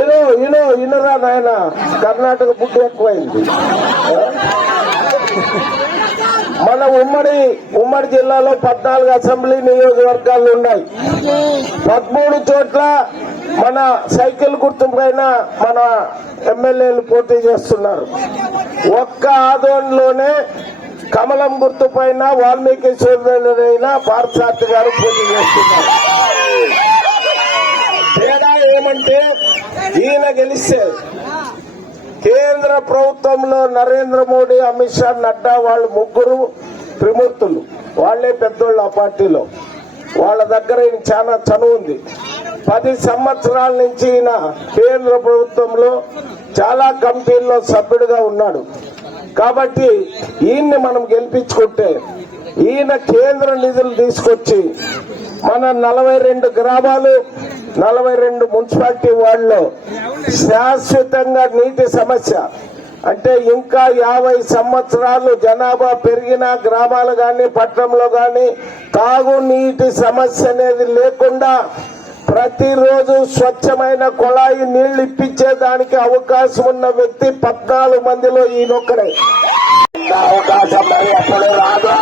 ఇను ఇను ఇనురా నాయన? కర్ణాటక బుద్ధి ఎక్కువైంది. మన ఉమ్మడి ఉమ్మడి జిల్లాలో పద్నాలుగు అసెంబ్లీ నియోజకవర్గాలు ఉన్నాయి. పదమూడు చోట్ల మన సైకిల్ గుర్తు పైన మన ఎమ్మెల్యేలు పోటీ చేస్తున్నారు. ఒక్క ఆదోన్లోనే కమలం గుర్తు పైన వాల్మీకి సోదరుడైన పార్థసారథి గారు పూజ చేస్తున్నారు. తేడా ఏమంటే ఈయన గెలిస్తే కేంద్ర ప్రభుత్వంలో నరేంద్ర మోడీ అమిత్ షా నడ్డా వాళ్ళు ముగ్గురు త్రిమూర్తులు. వాళ్ళే పెద్దోళ్ళు ఆ పార్టీలో. వాళ్ళ దగ్గర ఈయన చాలా చనువు ఉంది. పది సంవత్సరాల నుంచి ఈయన కేంద్ర ప్రభుత్వంలో చాలా కమిటీల్లో సభ్యుడిగా ఉన్నాడు. కాబట్టి ఈయన్ని మనం గెలిపించుకుంటే ఈయన కేంద్ర నిధులు తీసుకొచ్చి మన నలభై రెండు గ్రామాలు నలభై రెండు మున్సిపాలిటీ వాళ్ళు శాశ్వతంగా నీటి సమస్య. అంటే ఇంకా యాభై సంవత్సరాలు జనాభా పెరిగిన గ్రామాలు గాని పట్టణంలో గాని తాగునీటి సమస్య అనేది లేకుండా ప్రతిరోజు స్వచ్ఛమైన కుళాయి నీళ్ళు ఇప్పించేదానికి అవకాశం ఉన్న వ్యక్తి పద్నాలుగు మందిలో ఈయనొక్కడే. అవకాశం మరి ఎప్పుడు రాదు?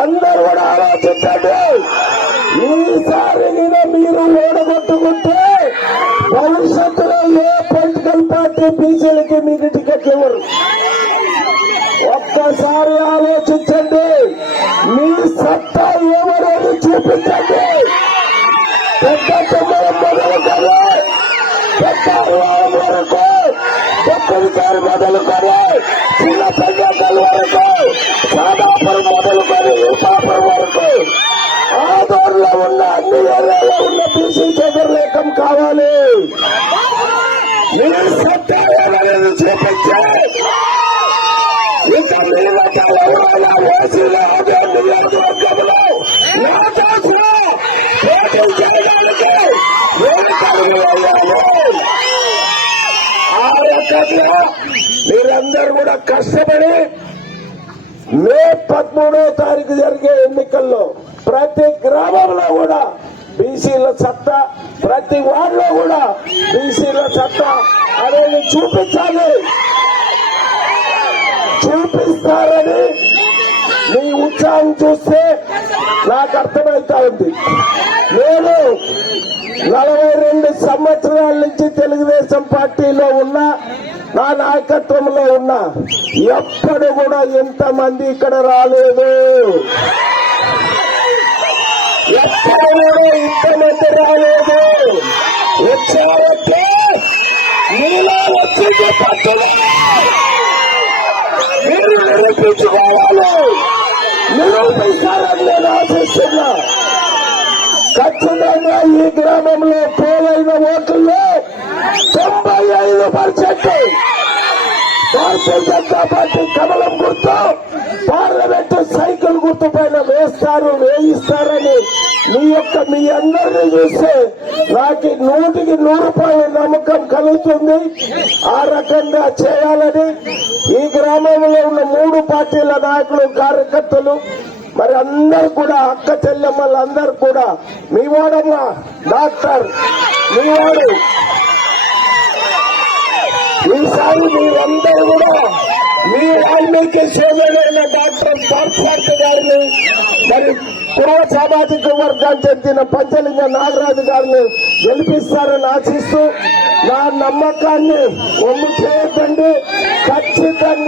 అందరూ కూడా ఆలోచించండి. ఈసారి నేను మీరు ఓడగొట్టుకుంటే భవిష్యత్తులో ఏ పొలిటికల్ పార్టీ బీజేపీకి మీకు టికెట్ ఇవ్వరు? ఒక్కసారి ఆలోచించండి. మీ సత్తా ఎవరని చూపించండి. పెద్ద తొమ్మిది మొదలుకొని పెద్ద అరవై వరకు ఒక్కసారి మొదలుకొని చిన్న సంఘాల వరకు సాదాపురం మొదలుకొని రూపాపురం వరకు ఆధార్లో ఉన్న అన్ని ఏరియాలో ఉన్న బీసీ కావాలి మీరు సత్తా ఎవరైనా చూపించే ఇక ఎవరైనా అదే నియోజకవర్గంలో నా కోసం పోటీ చేయడానికి వేడుకలు వేయాలి ఆ రకంగా మీరందరూ కూడా కష్టపడి మే పదమూడో తారీఖు జరిగే ఎన్నికల్లో ప్రతి గ్రామంలో కూడా బీసీల సత్తా ప్రతి వార్డులో కూడా బీసీల సత్తా అనేది చూపించాలి. చూపిస్తారని మీ ఉత్సాహం చూస్తే నాకు అర్థమవుతా ఉంది. నేను నలభై రెండు సంవత్సరాల నుంచి తెలుగుదేశం పార్టీలో ఉన్నా నా నాయకత్వంలో ఉన్నా ఎప్పుడు కూడా ఎంతమంది ఇక్కడ రాలేదు. ఎప్పుడు కూడా ఇంతమంది రాలేదు. వచ్చావంటే వచ్చింది మీరు నిరూపించుకోవాలి నిరూపిస్తారని నేను ఆశిస్తున్నా. ఖచ్చితంగా ఈ గ్రామంలో పోలైన ఓట్లు భారతీయ జనతా పార్టీ కమలం గుర్తు. పార్లమెంట్ సైకిల్ గుర్తు పైన వేస్తారు వేయిస్తారని మీ యొక్క మీ అందరిని చూస్తే నాకు నూటికి నూరు రూపాయల నమ్మకం కలుగుతుంది. ఆ రకంగా చేయాలని ఈ గ్రామంలో ఉన్న మూడు పార్టీల నాయకులు కార్యకర్తలు మరి అందరు కూడా అక్క చెల్లెమ్మలు అందరు కూడా మీ వాడమ్మ డాక్టర్ మీ వాడు. వాల్మీకి సోదరుడైన డాక్టర్ పార్థసారథి గారిని మరి పూర్వ సామాజిక వర్గానికి చెందిన పంచలింగ నాగరాజు గారిని గెలిపిస్తారని ఆశిస్తూ నా నమ్మకాన్ని ఒమ్ము చేయకండి. ఖచ్చితంగా